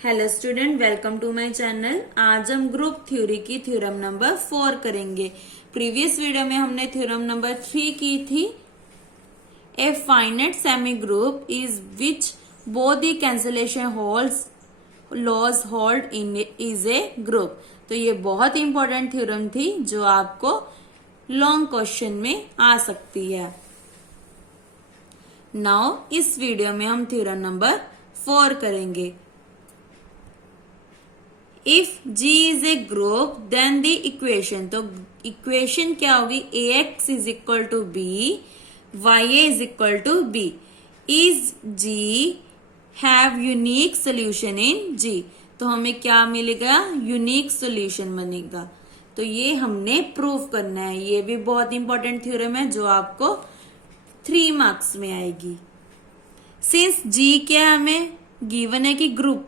Hello student, welcome to my channel. आज हम group theory की थ्योरम नंबर 4 करेंगे। प्रीवियस वीडियो में हमने थ्योरम नंबर 3 की थी। A finite semi group is which both the cancellation holds laws hold in is a group. तो ये बहुत इंपॉर्टेंट थ्योरम थी जो आपको लॉन्ग क्वेश्चन में आ सकती है। नाउ इस वीडियो में हम थ्योरम नंबर 4 करेंगे। If G is a group then the equation, तो इक्वेशन क्या होगी? AX is equal to B, YA is equal to B. Is G have unique solution in G, तो हमें क्या मिलेगा? यूनिक सोल्यूशन बनेगा। तो ये हमने प्रूव करना है। ये भी बहुत इंपॉर्टेंट थ्योरम है जो आपको 3 मार्क्स में आएगी। सिंस G क्या है, हमें गिवन है कि ग्रुप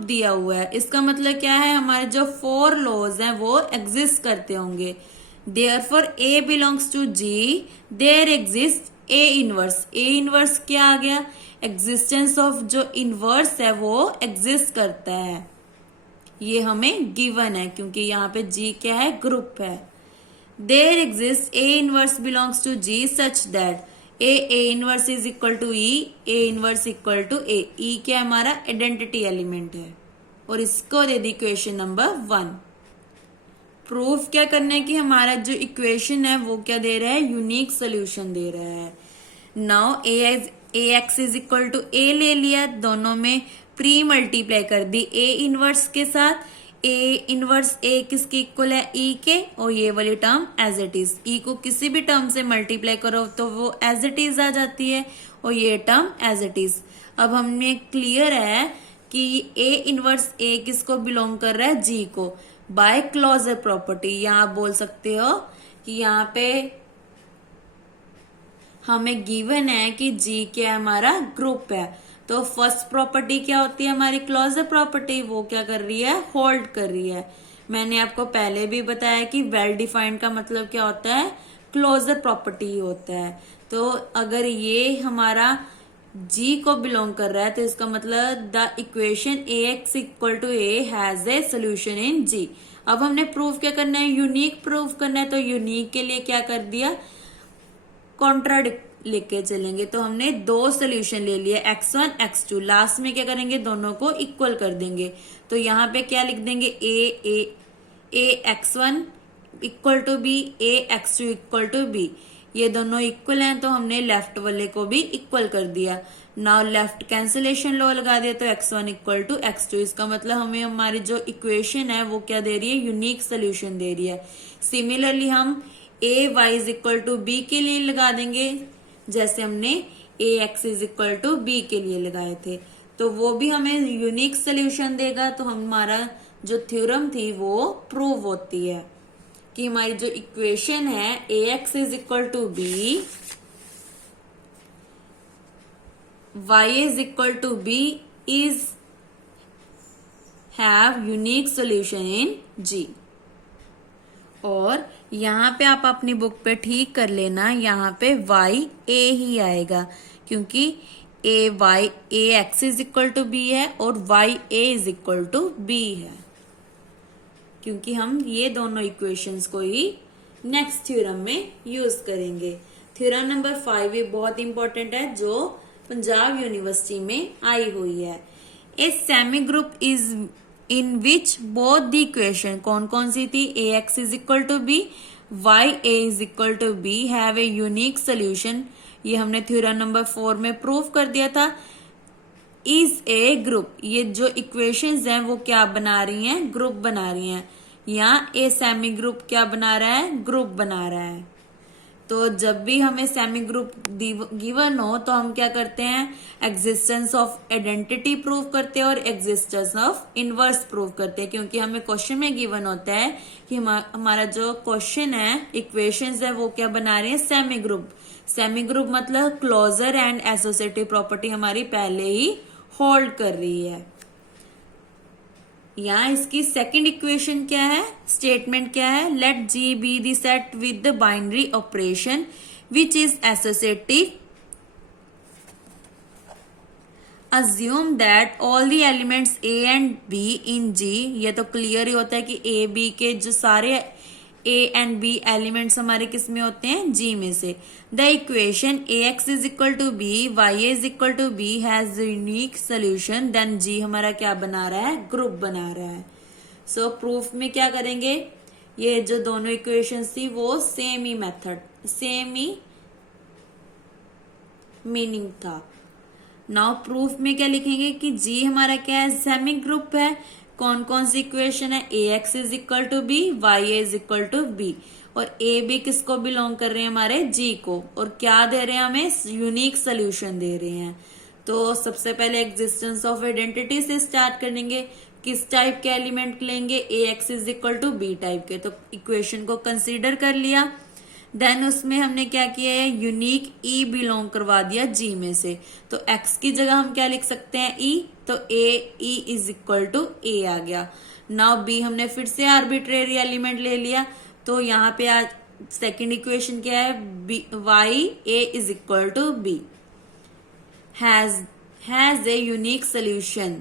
दिया हुआ है, इसका मतलब क्या है? हमारे जो 4 लॉज हैं वो एग्जिस्ट करते होंगे। Therefore A belongs to G, there exist A inverse. A inverse क्या आ गया? एग्जिस्टेंस ऑफ जो इनवर्स है वो एग्जिस्ट करता है। ये हमें गिवन है क्योंकि यहाँ पे G क्या है? ग्रुप है। There exist A inverse belongs to G such that A inverse is equal to E, A inverse equal to A। E क्या हमारा आइडेंटिटी एलिमेंट है और इसको दे दी इक्वेशन नंबर 1। प्रूफ क्या करना है कि हमारा जो इक्वेशन है वो क्या दे रहा है? यूनिक सोल्यूशन दे रहा है। Now AX is equal to A ले लिया, दोनों में प्री मल्टीप्लाई कर दी A इनवर्स के साथ। A इनवर्स A किसके इक्वल है? E के, और ये वाली term as it is. E को किसी भी टर्म से मल्टीप्लाई करो तो वो एज इट इज आ जाती है और ये टर्म एज इट इज। अब हमें क्लियर है कि A इनवर्स A किसको बिलोंग कर रहा है? G को। बाय क्लोजर प्रॉपर्टी यहाँ आप बोल सकते हो कि यहाँ पे हमें गिवन है कि G क्या हमारा ग्रुप है। तो फर्स्ट प्रॉपर्टी क्या होती है हमारी? Closure property. वो क्या कर रही है? होल्ड कर रही है। मैंने आपको पहले भी बताया कि वेल डिफाइंड का मतलब क्या होता है? क्लोजर प्रॉपर्टी ही होता है। तो अगर ये हमारा G को बिलोंग कर रहा है तो इसका मतलब the equation AX equal to A has a solution in G। अब हमने प्रूफ क्या करना है? यूनिक प्रूफ करना है। तो यूनिक के लिए क्या कर दिया? कॉन्ट्राडिक्ट लेके चलेंगे। तो हमने 2 सोल्यूशन ले लिया, x1 x2। लास्ट में क्या करेंगे? दोनों को इक्वल कर देंगे। तो यहाँ पे क्या लिख देंगे? a x1 equal to b, a x2 equal to b। ये दोनों इक्वल हैं तो हमने लेफ्ट वाले को भी इक्वल कर दिया। नाउ लेफ्ट कैंसिलेशन लॉ लगा दिया तो x1 इक्वल टू x2। इसका मतलब हमें हमारी जो इक्वेशन है वो क्या दे रही है? यूनिक सोल्यूशन दे रही है। सिमिलरली हम AY is equal to B के लिए लगा देंगे जैसे हमने AX is equal to B के लिए लगाए थे, तो वो भी हमें यूनिक सोल्यूशन देगा। तो हमारा जो थ्योरम थी वो प्रूव होती है कि हमारी जो इक्वेशन है AX is equal to B, Y is equal to B is have unique solution in G। और यहाँ पे आप अपनी बुक पे ठीक कर लेना, यहाँ पे YA ही आएगा क्योंकि AX is equal to B है और YA is equal to B है, क्योंकि हम ये दोनों इक्वेशंस को ही नेक्स्ट थ्योरम में यूज करेंगे। थ्योरम नंबर 5 ये बहुत इंपॉर्टेंट है जो पंजाब यूनिवर्सिटी में आई हुई है। A semi group is in which both the equation, कौन कौन सी थी? AX is equal to B, YA is equal to B have a unique solution. ये हमने थ्योरम नंबर 4 में प्रूव कर दिया था। इज ए ग्रुप, ये जो इक्वेशंस हैं वो क्या बना रही हैं? ग्रुप बना रही हैं। यहाँ ए सेमी ग्रुप क्या बना रहा है? ग्रुप बना रहा है। तो जब भी हमें सेमी ग्रुप गिवन हो तो हम क्या करते हैं? एग्जिस्टेंस ऑफ आइडेंटिटी प्रूव करते हैं और एग्जिस्टेंस ऑफ इनवर्स प्रूव करते हैं, क्योंकि हमें क्वेश्चन में गिवन होता है कि हमारा जो क्वेश्चन है, इक्वेशंस है, वो क्या बना रहे हैं? Semi group. सेमी ग्रुप मतलब क्लोजर एंड एसोसिएटिव प्रॉपर्टी हमारी पहले ही होल्ड कर रही है। यहाँ इसकी सेकंड इक्वेशन क्या है? स्टेटमेंट क्या है? Let G be the set with the binary operation which is associative. Assume that all the elements a and b in G, ये तो क्लियर ही होता है कि ए बी के जो सारे ए एंड बी एलिमेंट्स हमारे किस में होते हैं, जी में से। The equation a x is equal to b y is equal to B has unique solution, then G हमारा क्या बना रहा है, ग्रुप बना रहा है। सो प्रूफ में क्या करेंगे, ये जो दोनों इक्वेशंस थी वो सेम ही मेथड, सेम ही मीनिंग था। नाउ प्रूफ में क्या लिखेंगे कि जी हमारा क्या है, सेमी ग्रुप है। कौन कौन सी इक्वेशन है, a x is equal to b, y is equal to b, और ए बी किसको बिलोंग कर रहे हैं, हमारे जी को, और क्या दे रहे हैं हमें, यूनिक सोल्यूशन दे रहे हैं। तो सबसे पहले एग्जिस्टेंस ऑफ आइडेंटिटी से स्टार्ट करेंगे। किस टाइप के एलिमेंट लेंगे, a x is equal to b type के, तो इक्वेशन को कंसीडर कर लिया। देन उसमें हमने क्या किया है, यूनिक ई बिलोंग करवा दिया जी में से, तो एक्स की जगह हम क्या लिख सकते हैं, ई, तो A E is equal to A आ गया। नाउ बी हमने फिर से आर्बिट्रेरी एलिमेंट ले लिया, तो यहाँ पे आज सेकेंड इक्वेशन क्या है, B Y A is equal to B has a unique solution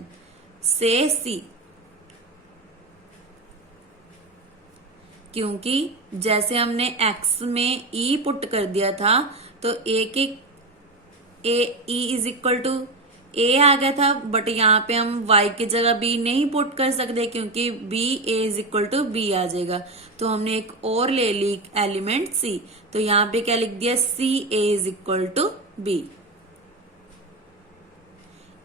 से सी, क्योंकि जैसे हमने x में e पुट कर दिया था तो a के ए E is equal to A आ गया था, बट यहाँ पे हम y की जगह b नहीं पुट कर सकते क्योंकि b a is equal to b आ जाएगा। तो हमने एक और ले ली एलिमेंट c, तो यहाँ पे क्या लिख दिया, c a is equal to b।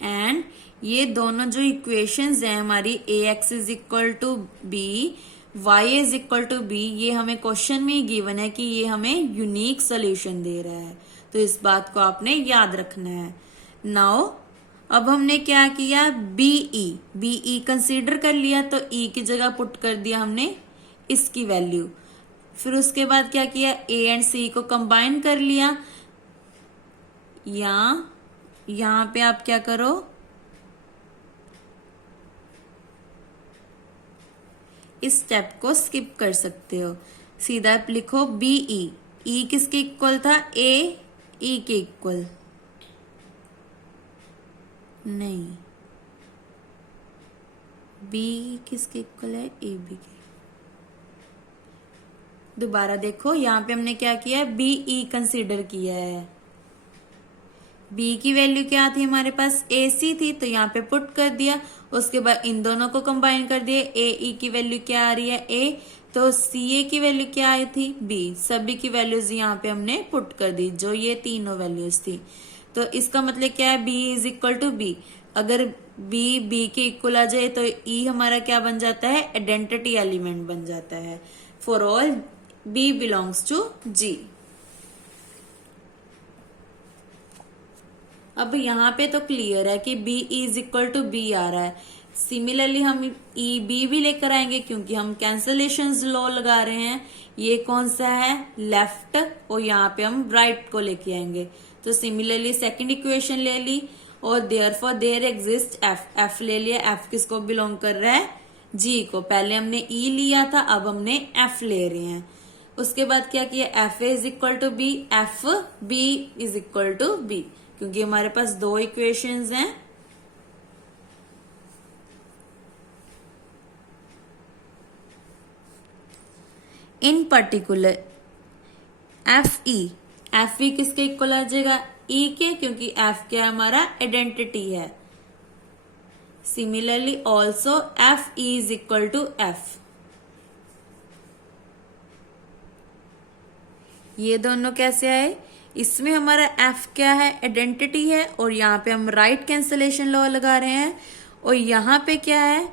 And ये दोनों जो इक्वेशंस हैं हमारी, a x is equal to b, y is equal to b, ये हमें क्वेश्चन में ही गिवन है कि ये हमें यूनिक सोल्यूशन दे रहा है, तो इस बात को आपने याद रखना है। नाउ अब हमने क्या किया, बीई कंसीडर कर लिया, तो ई की जगह पुट कर दिया हमने इसकी वैल्यू। फिर उसके बाद क्या किया, ए एंड सी को कंबाइन कर लिया। यहां पे आप क्या करो, इस स्टेप को स्किप कर सकते हो, सीधा आप लिखो बीई। ई किसके इक्वल था, ए ई के इक्वल नहीं, बी किसके इक्वल है, ए बी के। दोबारा देखो, यहां पे हमने क्या किया, बीई कंसीडर किया है। बी की वैल्यू क्या थी हमारे पास, ए सी थी, तो यहाँ पे पुट कर दिया। उसके बाद इन दोनों को कंबाइन कर दिया, ए ई की वैल्यू क्या आ रही है, ए, तो सी ए की वैल्यू क्या आई थी, बी, सभी की वैल्यूज यहाँ पे हमने पुट कर दी, जो ये तीनों वैल्यूज थी। तो इसका मतलब क्या है, B is equal to B. अगर बी के इक्वल आ जाए तो ई हमारा क्या बन जाता है, आइडेंटिटी एलिमेंट बन जाता है for all b belongs to G. अब यहाँ पे तो क्लियर है कि b is equal to b आ रहा है। सिमिलरली हम ई बी भी लेकर आएंगे क्योंकि हम कैंसलेशन लॉ लगा रहे हैं। ये कौन सा है, लेफ्ट, और यहाँ पे हम राइट को लेके आएंगे। तो सिमिलरली सेकंड इक्वेशन ले ली, और देयरफॉर देयर एग्जिस्ट एफ ले लिया। एफ किसको बिलोंग कर रहा है, जी को। पहले हमने ई लिया था, अब हमने एफ ले रहे हैं। उसके बाद क्या किया, F is equal to B, F B is equal to B, क्योंकि हमारे पास दो इक्वेशंस हैं। इन पर्टिकुलर एफ ई किसके इक्वल आ जाएगा, ई के, क्योंकि एफ क्या हमारा आइडेंटिटी है। Similarly also F E is equal to F. ये दोनों कैसे आए, इसमें हमारा f क्या है, आइडेंटिटी है, और यहाँ पे हम राइट कैंसलेशन लॉ लगा रहे हैं, और यहाँ पे क्या है,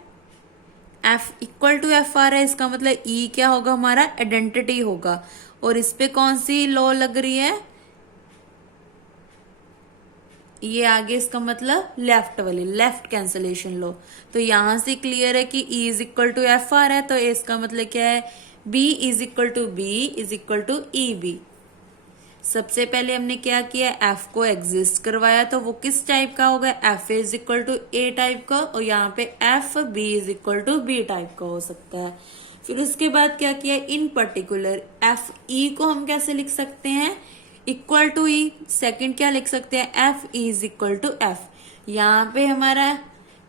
f इक्वल टू एफ आ रहा है। इसका मतलब e क्या होगा, हमारा आइडेंटिटी होगा, और इस पे कौन सी लॉ लग रही है, ये आगे इसका मतलब लेफ्ट वाली, लेफ्ट कैंसलेशन लॉ। तो यहां से क्लियर है कि e is equal to f आ रहा है, तो इसका मतलब क्या है, b is equal to B is equal to e b. सबसे पहले हमने क्या किया, f को एग्जिस्ट करवाया, तो वो किस टाइप का होगा, f is equal to a type का, और यहाँ पे f b is equal to b type का हो सकता है। फिर उसके बाद क्या किया, इन पर्टिकुलर f e को हम कैसे लिख सकते हैं, इक्वल टू ई। सेकेंड क्या लिख सकते हैं, f e is equal to f, यहाँ पे हमारा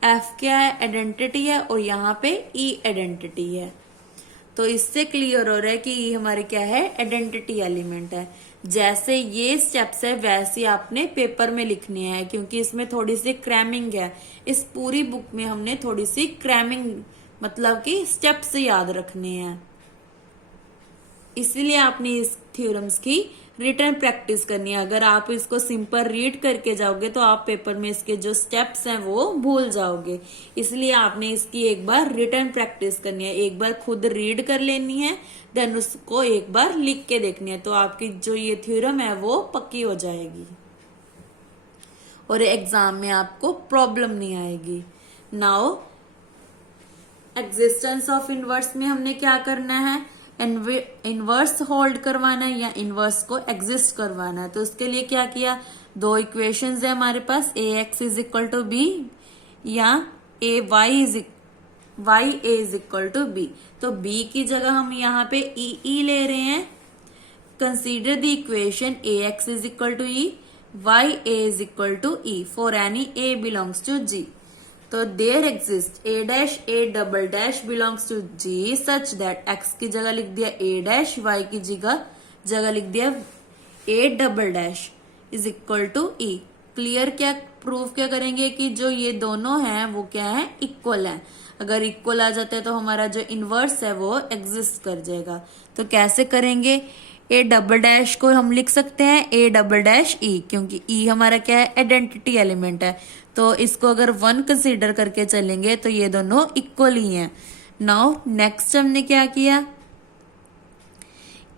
एफ क्या है, आइडेंटिटी है, और यहाँ पे ई आइडेंटिटी है। तो इससे क्लियर हो रहा है कि ये हमारे क्या है, आइडेंटिटी एलिमेंट है। जैसे ये स्टेप्स है वैसे आपने पेपर में लिखने हैं, क्योंकि इसमें थोड़ी सी क्रैमिंग है। इस पूरी बुक में हमने थोड़ी सी क्रैमिंग मतलब कि स्टेप्स याद रखने हैं, इसलिए आपने इस थ्योरम्स की रिटर्न प्रैक्टिस करनी है। अगर आप इसको सिंपल रीड करके जाओगे तो आप पेपर में इसके जो स्टेप्स हैं वो भूल जाओगे, इसलिए आपने इसकी एक बार रिटर्न प्रैक्टिस करनी है। एक बार खुद रीड कर लेनी है, देन उसको एक बार लिख के देखनी है, तो आपकी जो ये थ्योरम है वो पक्की हो जाएगी और एग्जाम में आपको प्रॉब्लम नहीं आएगी। नाउ एग्जिस्टेंस ऑफ इनवर्स में हमने क्या करना है, इनवर्स होल्ड करवाना है या इनवर्स को एग्जिस्ट करवाना है। तो उसके लिए क्या किया, दो इक्वेशंस है हमारे पास, a x is equal to b या a Y is equal to b. तो बी की जगह हम यहाँ पे ई ले रहे हैं। Consider the equation a x is equal to e, y A is equal to e for any a belongs to G. तो there exist a dash a double dash belongs to G such that x की जगह लिख दिया ए dash, Y की जगह लिख दिया A double dash is equal to E. Clear, क्या प्रूफ क्या करेंगे कि जो ये दोनों हैं वो क्या है, इक्वल है। अगर इक्वल आ जाता है तो हमारा जो इनवर्स है वो एग्जिस्ट कर जाएगा। तो कैसे करेंगे, ए डबल डैश को हम लिख सकते हैं ए डबल डैश ई, क्योंकि ई हमारा क्या है, आइडेंटिटी एलिमेंट है। तो इसको अगर 1 कंसीडर करके चलेंगे तो ये दोनों इक्वल ही हैं। नाउ नेक्स्ट हमने क्या किया,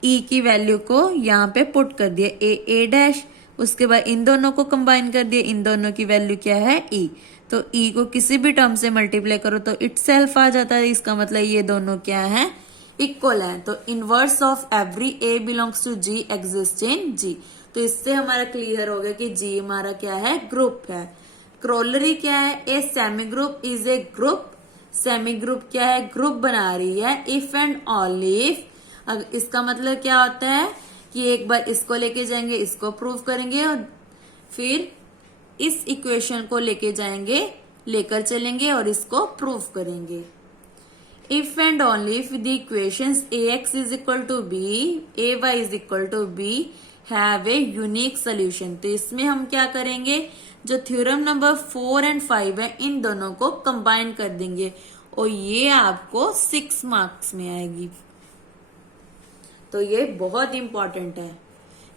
ई की वैल्यू को यहाँ पे पुट कर दिया ए डैश, उसके बाद इन दोनों को कंबाइन कर दिया, इन दोनों की वैल्यू क्या है ई। तो ई को किसी भी टर्म से मल्टीप्लाई करो तो इटसेल्फ आ जाता है, इसका मतलब ये दोनों क्या है, इक्वल है। तो inverse of every a belongs to G exist in G. तो इससे हमारा क्लियर हो गया कि जी हमारा क्या है, ग्रुप है। क्रोलरी क्या है, a semi group is a group. Semi group क्या है, ग्रुप बना रही है इफ एंड ओनली इफ। इसका मतलब क्या होता है कि एक बार इसको लेके जाएंगे, इसको प्रूव करेंगे, और फिर इस इक्वेशन को लेके जाएंगे, लेकर चलेंगे और इसको प्रूव करेंगे। If and only if the equations A x is equal to B, A Y is equal to B have a unique solution. तो इसमें हम क्या करेंगे, जो थ्योरम नंबर 4 और 5 है इन दोनों को कंबाइन कर देंगे और ये आपको 6 मार्क्स में आएगी। तो ये बहुत इंपॉर्टेंट है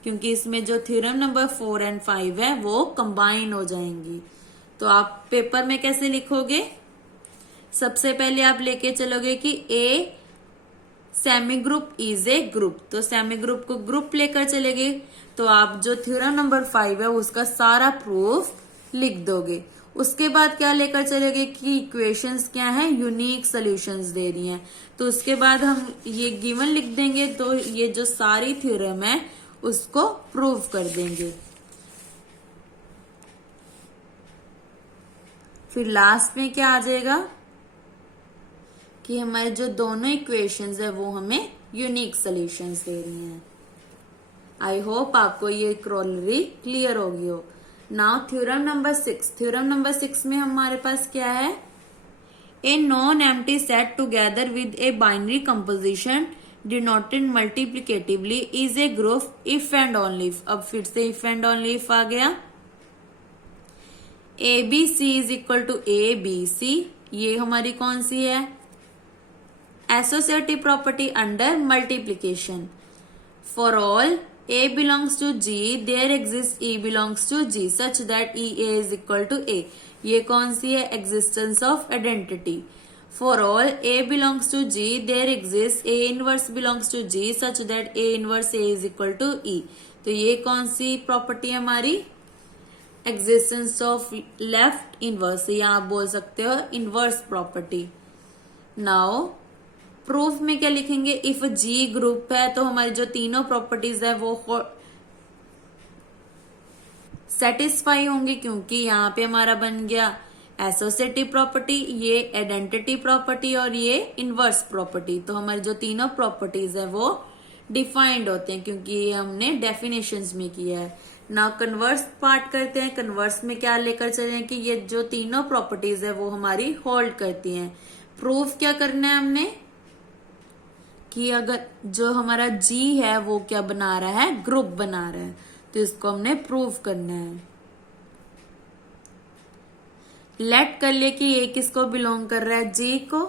क्योंकि इसमें जो थ्योरम नंबर 4 और 5 है वो कंबाइन हो जाएंगी। तो आप पेपर में कैसे लिखोगे, सबसे पहले आप लेके चलोगे कि ए semi group is a group. तो सेमी ग्रुप को ग्रुप लेकर चलेंगे तो आप जो थ्योरम नंबर 5 है उसका सारा प्रूफ लिख दोगे। उसके बाद क्या लेकर चलेंगे कि इक्वेशंस क्या है, यूनिक सॉल्यूशंस दे रही हैं। तो उसके बाद हम ये गिवन लिख देंगे, तो ये जो सारी थ्योरम है उसको प्रूव कर देंगे। फिर लास्ट में क्या आ जाएगा कि हमारे जो दोनों इक्वेशंस है वो हमें यूनिक सॉल्यूशंस दे रही हैं। आई होप आपको ये क्रोलरी क्लियर होगी हो। Now theorem number 6। Theorem number 6 में हमारे पास क्या है, a non empty set together with a binary composition denoted multiplicatively is a group if and only if. अब फिर से इफ एंड ओनली इफ आ गया। A b c is equal to a b c, ये हमारी कौन सी है, associative property under multiplication. For all A belongs to G, there exists E belongs to G such that EA is equal to A. ये कौन सी है, existence of identity. For all A belongs to G, there exists A inverse belongs to G such that A inverse A is equal to E. तो ये कौन सी property है हमारी, existence of left inverse, या आप बोल सकते हो inverse प्रॉपर्टी। Now प्रूफ में क्या लिखेंगे, इफ जी ग्रुप है तो हमारी जो तीनों प्रॉपर्टीज है वो सेटिस्फाई होंगी, क्योंकि यहाँ पे हमारा बन गया एसोसिएटिव प्रॉपर्टी, ये आइडेंटिटी प्रॉपर्टी और ये इनवर्स प्रॉपर्टी। तो हमारी जो तीनों प्रॉपर्टीज है वो डिफाइंड होते हैं क्योंकि ये हमने डेफिनेशंस में किया है। ना कन्वर्स पार्ट करते हैं। कन्वर्स में क्या लेकर चले कि ये जो तीनों प्रॉपर्टीज है वो हमारी होल्ड करती हैं। प्रूफ क्या करना है हमने कि अगर जो हमारा जी है वो क्या बना रहा है, ग्रुप बना रहा है, तो इसको हमने प्रूफ करना है। लेट कर लिए कि ये किसको बिलोंग कर रहा है, जी को।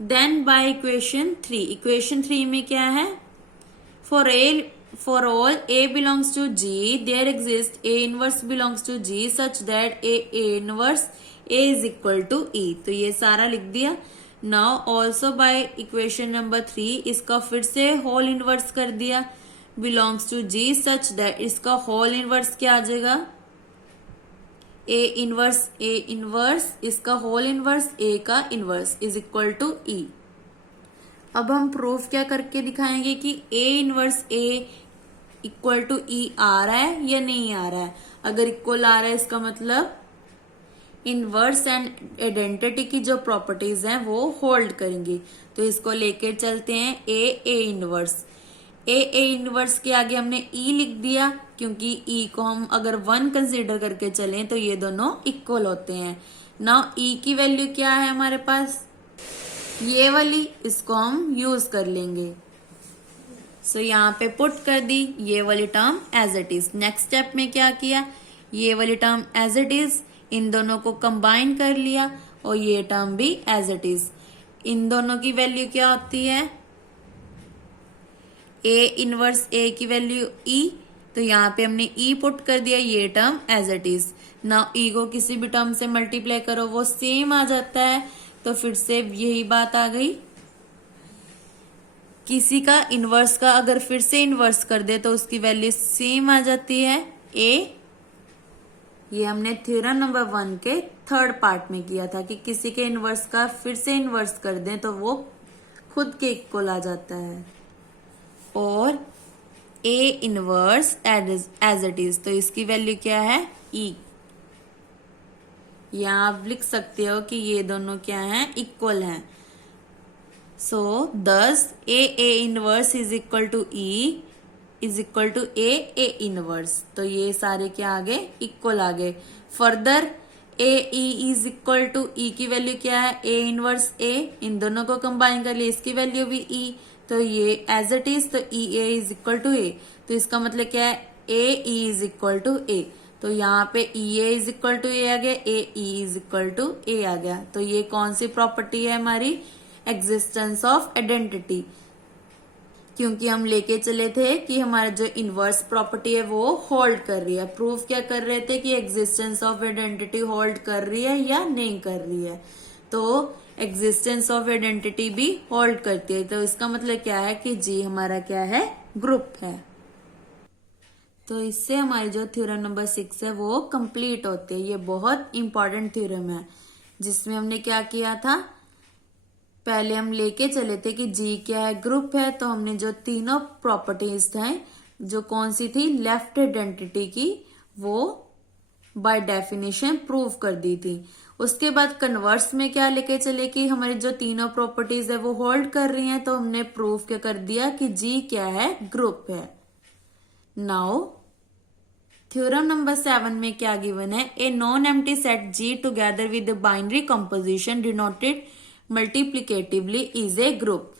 देन बाय इक्वेशन 3 में क्या है, for all A belongs to G, there exists A inverse belongs to G such that A inverse A is equal to E। तो ये सारा लिख दिया। Now also by equation number 3 इसका फिर से होल इनवर्स कर दिया, belongs to G such that इसका होल इनवर्स क्या आ जाएगा, A इनवर्स इसका होल इनवर्स A का inverse is equal to E। अब हम प्रूफ क्या करके दिखाएंगे कि A inverse A equal to E आ रहा है या नहीं आ रहा है। अगर इक्वल आ रहा है इसका मतलब इनवर्स एंड आइडेंटिटी की जो प्रॉपर्टीज हैं वो होल्ड करेंगी। तो इसको लेकर चलते हैं A इनवर्स के आगे हमने E लिख दिया, क्योंकि E को हम अगर 1 कंसीडर करके चलें तो ये दोनों इक्वल होते हैं। नाउ E की वैल्यू क्या है हमारे पास, ये वाली, इसको हम यूज कर लेंगे। सो यहाँ पे पुट कर दी ये वाली term as it is. Next step में क्या किया, ये वाली टर्म एज इट इज, इन दोनों को कंबाइन कर लिया और ये टर्म भी एज इट इज। इन दोनों की वैल्यू क्या होती है, A इनवर्स A की वैल्यू E, तो यहाँ पे हमने E पुट कर दिया, ये टर्म एज इट इज। ना E को किसी भी टर्म से मल्टीप्लाई करो वो सेम आ जाता है, तो फिर से यही बात आ गई, किसी का इनवर्स का अगर फिर से इनवर्स कर दे तो उसकी वैल्यू सेम आ जाती है A। ये हमने थ्योरम नंबर 1 के थर्ड पार्ट में किया था कि किसी के इनवर्स का फिर से इनवर्स कर दें तो वो खुद के इक्वल आ जाता है। और A inverse as it is, तो इसकी वैल्यू क्या है, E। यहाँ आप लिख सकते हो कि ये दोनों क्या हैं, इक्वल हैं। So this A inverse is equal to E is equal to A inverse, तो ये सारे क्या आ गए, इक्वल आ गए। Further A E is equal to E की वैल्यू क्या है, A इनवर्स A, इन दोनों को कंबाइन कर लिए, इसकी वैल्यू भी E, तो ये एज इट इज, तो E A is equal to A, तो इसका मतलब क्या है, A E is equal to A, तो यहाँ पे E A is equal to A आ गया, A E is equal to A आ गया। तो ये कौन सी प्रॉपर्टी है हमारी, एग्जिस्टेंस ऑफ आइडेंटिटी, क्योंकि हम लेके चले थे कि हमारा जो इनवर्स प्रॉपर्टी है वो होल्ड कर रही है। प्रूफ क्या कर रहे थे कि एग्जिस्टेंस ऑफ आइडेंटिटी होल्ड कर रही है या नहीं कर रही है, तो एग्जिस्टेंस ऑफ आइडेंटिटी भी होल्ड करती है। तो इसका मतलब क्या है कि जी हमारा क्या है, ग्रुप है। तो इससे हमारी जो थ्योरम नंबर 6 है वो कंप्लीट होती है। ये बहुत इंपॉर्टेंट थ्योरम है, जिसमें हमने क्या किया था, पहले हम लेके चले थे कि जी क्या है, ग्रुप है, तो हमने जो तीनों प्रॉपर्टीज थे, जो कौन सी थी, लेफ्ट आइडेंटिटी की, वो बाय डेफिनेशन प्रूव कर दी थी। उसके बाद कन्वर्स में क्या लेके चले कि हमारी जो तीनों प्रॉपर्टीज है वो होल्ड कर रही हैं, तो हमने प्रूफ क्या कर दिया कि जी क्या है, ग्रुप है। नाउ थ्योरम नंबर 7 में क्या गिवन है, a non empty set G together with binary composition denoted multiplicatively is a group.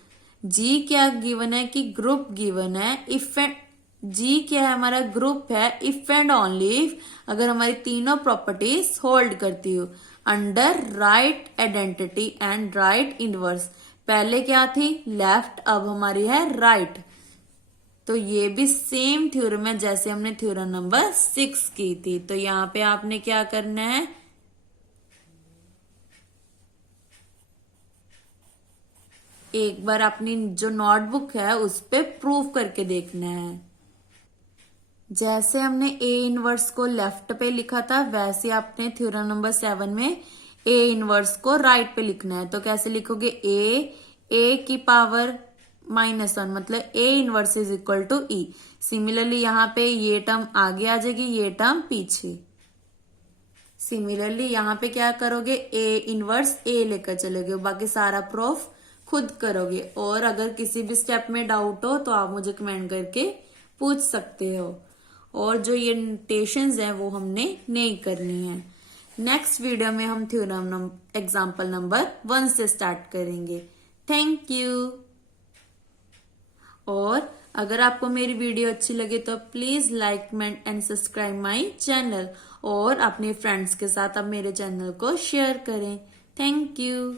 G क्या गिवन है कि ग्रुप गिवन है, इफ एंड जी क्या है, हमारा ग्रुप है इफ एंड ओनली इफ, अगर हमारी तीनों प्रॉपर्टीज होल्ड करती हो under right identity and right inverse. पहले क्या थी, लेफ्ट, अब हमारी है राइट। तो ये भी सेम थ्योरम है जैसे हमने थ्योरम नंबर 6 की थी। तो यहाँ पे आपने क्या करना है, एक बार अपनी जो नोटबुक है उस पे प्रूव करके देखना है। जैसे हमने A इनवर्स को लेफ्ट पे लिखा था, वैसे आपने थ्योरम नंबर 7 में A इनवर्स को राइट पे लिखना है। तो कैसे लिखोगे, A की पावर -1, मतलब A inverse is equal to E। Similarly यहाँ पे ये टर्म आगे आ जाएगी, ये टर्म पीछे। सिमिलरली यहाँ पे क्या करोगे, A इनवर्स A लेकर चलोगे, बाकी सारा प्रूफ खुद करोगे। और अगर किसी भी स्टेप में डाउट हो तो आप मुझे कमेंट करके पूछ सकते हो। और जो ये नोटेशंस हैं वो हमने नहीं करनी है। नेक्स्ट वीडियो में हम थ्योरम एग्जाम्पल नंबर 1 से स्टार्ट करेंगे। Thank you. और अगर आपको मेरी वीडियो अच्छी लगे तो please like and subscribe my channel और अपने फ्रेंड्स के साथ आप मेरे चैनल को शेयर करें। Thank you.